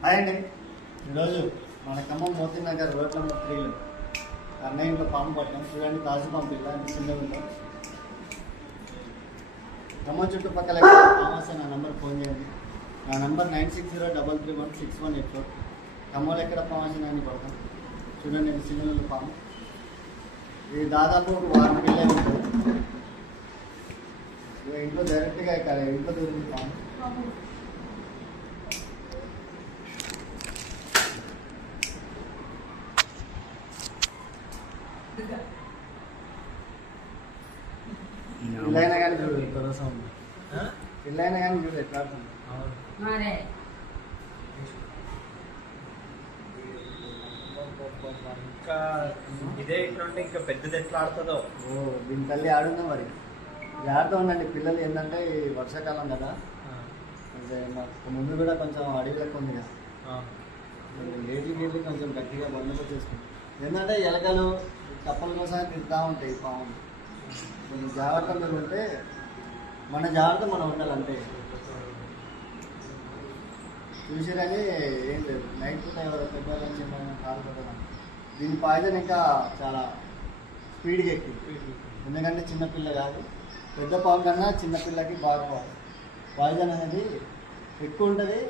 Hi అండి. ఈరోజు మన ఖమ్మం మోతీ నగర్ రోడ్ నెంబర్ 3లో అన్నయ్య ఇంట్లో పాము పట్టాం. చూడండి, తాజు పాము పిల్ల అని చిన్నగా ఉంటాం. ఖమ్మం చుట్టుపక్కల పాము వస్తే నా నెంబర్ ఫోన్ చేయండి. నా నెంబర్ 9603316184. ఖమ్మంలో ఎక్కడ పాము వచ్చిందని పడతాం. చూడండి, ఇది చిన్న పాము. ఇది దాదాపు 6 పిల్లలు ఉంటుంది. ఇంట్లో డైరెక్ట్గా ఇక్కడ ఇంట్లో దొరికింది పాము. పిల్లైనా కానీ చూడు తొలసం ఉంది. పిల్లైనా కానీ చూడు ఎట్లా ఆడుతుంది. ఇంకా ఇదే ఇట్లుంటే ఇంకా పెద్దది ఎట్లా ఆడుతుందో. దీని తల్లి ఆడుందా మరి. జాగ్రత్త ఉండండి పిల్లలు. ఏంటంటే ఈ వర్షాకాలం కదా, మాకు ముందు కూడా కొంచెం అడవిలకు ఉంది కదా, లేడీ గేర్లు కొంచెం గట్టిగా బందోబస్తు చేసుకుంటాం. ఏంటంటే ఎలకలు కప్పల కోసం తిరుగుతూ ఉంటాయి పాములు. కొంచెం జాగ్రత్త మీరు ఉంటే మన జాగ్రత్త మనం ఉండాలి అంతే. చూసిరని ఏం లేదు, నైట్ పూట ఎవరో పెద్దవాళ్ళని చిన్న కాలు పెట్టడం. దీని పాయిజన్ ఇంకా చాలా స్పీడ్గా ఎక్కింది. ఎందుకంటే చిన్నపిల్ల కాదు, పెద్ద పాము కన్నా చిన్నపిల్లకి బాగా పాయిజన్ అనేది ఎక్కువ ఉంటుంది.